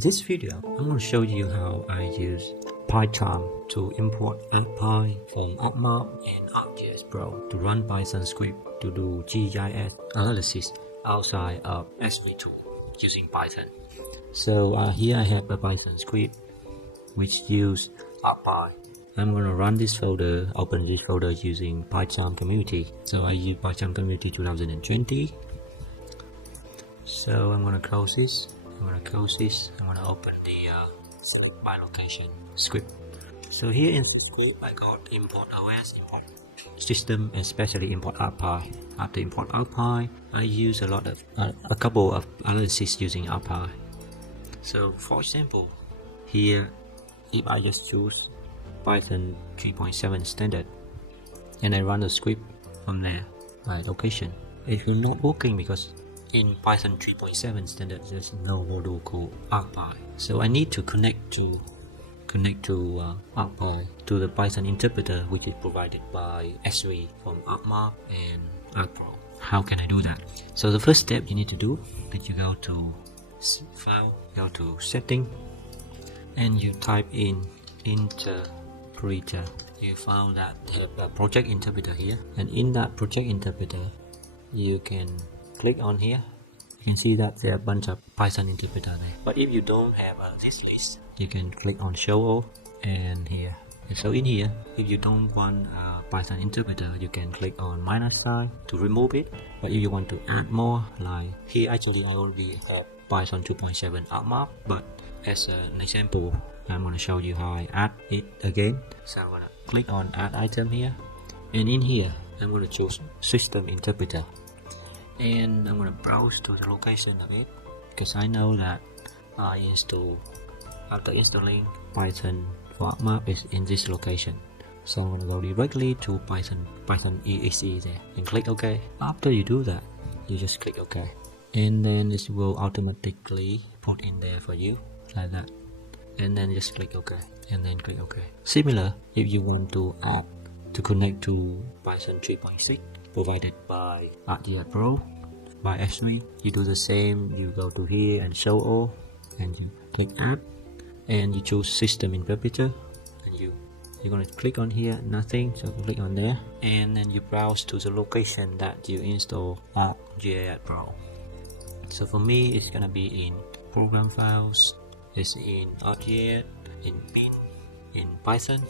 this video, I'm going to show you how I use PyCharm to import Arcpy from Arcmap and ArcGIS Pro to run Python script to do GIS analysis outside of SV tool using Python. So here I have a Python script which use Arcpy. I'm going to run this folder, open this folder using PyCharm community. So I use PyCharm community 2020. So I'm going to close this. I'm going to open the select by location script. So here in the script I got import OS, import system, and especially import Arcpy. After import Arcpy, I use a couple of analysis using Arcpy. So for example, here if I just choose Python 3.7 standard and I run the script from there by location, it will not working because in Python 3.7 standard there's no module called Arcpy. So I need to connect to Arcpy to the Python interpreter which is provided by SV from Arcmap and Arcpro. How can I do that? So the first step you need to do is you go to File, go to Setting, and you type in interpreter. You found that have a project interpreter here, and in that project interpreter you can click on here. You can see that there are a bunch of Python interpreter there. But if you don't have this list, you can click on Show All, and here. So in here, if you don't want a Python interpreter, you can click on -5 to remove it. But if you want to add more, like here actually I already have Python 2.7 Arcmap, but as an example, I'm going to show you how I add it again. So I'm going to click on Add Item here, and in here I'm going to choose System Interpreter. And I'm going to browse to the location of it because I know that after installing Python for Arcmap is in this location. So I'm going to go directly to Python exe there and click OK. After you do that, you just click OK, and then it will automatically put in there for you like that, and then just click OK and then click OK. Similar, if you want to add to connect to Python 3.6 provided by ArcGIS Pro by SV, you do the same. You go to here and Show All, and you click Add, and you choose System Interpreter, and you're going to click on here, nothing, so click on there, and then you browse to the location that you install ArcGIS Pro. So for me it's going to be in Program Files, it's in ArcGIS, in Bin, in Python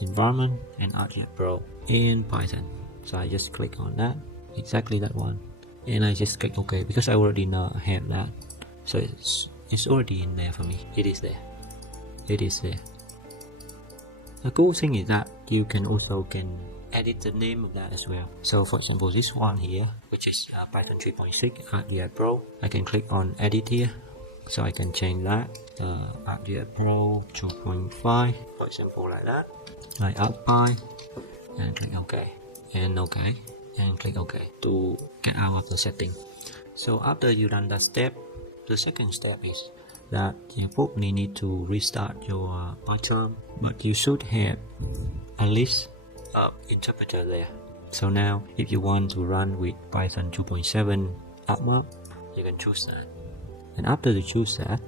Environment, and ArcGIS Pro in Python. So I just click on that, exactly that one, and I just click OK because I already know I have that. So it's already in there for me. It is there. The cool thing is that you can also edit the name of that as well. So for example, this one here, which is Python 3.6 ArcGIS Pro, I can click on Edit here, so I can change that ArcGIS Pro 2.5, for example, like that, like Arcpy, and click OK, and OK, and click OK to get out of the setting. So after you done that step, the second step is that you probably need to restart your PyCharm, but you should have a list of interpreter there. So now if you want to run with Python 2.7 Arcmap, you can choose that, and after you choose that,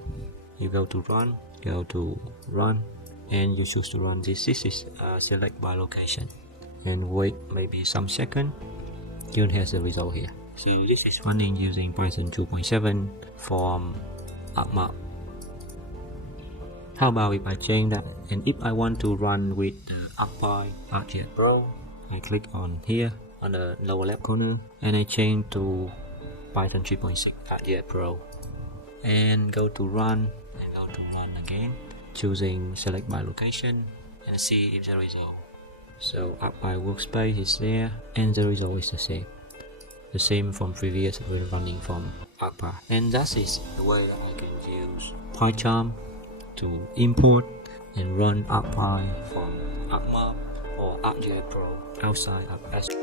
you go to run, and you choose to run this is select by location, and wait maybe some second. You have the result here. So this is running using Python 2.7 from Arcmap. How about if I change that, and if I want to run with the Arcpy ArcGIS Pro, I click on here on the lower left corner, and I change to Python 3.6 ArcGIS Pro, and go to run, and go to run again, choosing select by location, and see if the result. So Arcpy workspace is there, and the result is the same from previous when running from Arcpy. And that is the way that I can use PyCharm to import and run Arcpy from Arcmap or ArcGIS Pro outside of SV.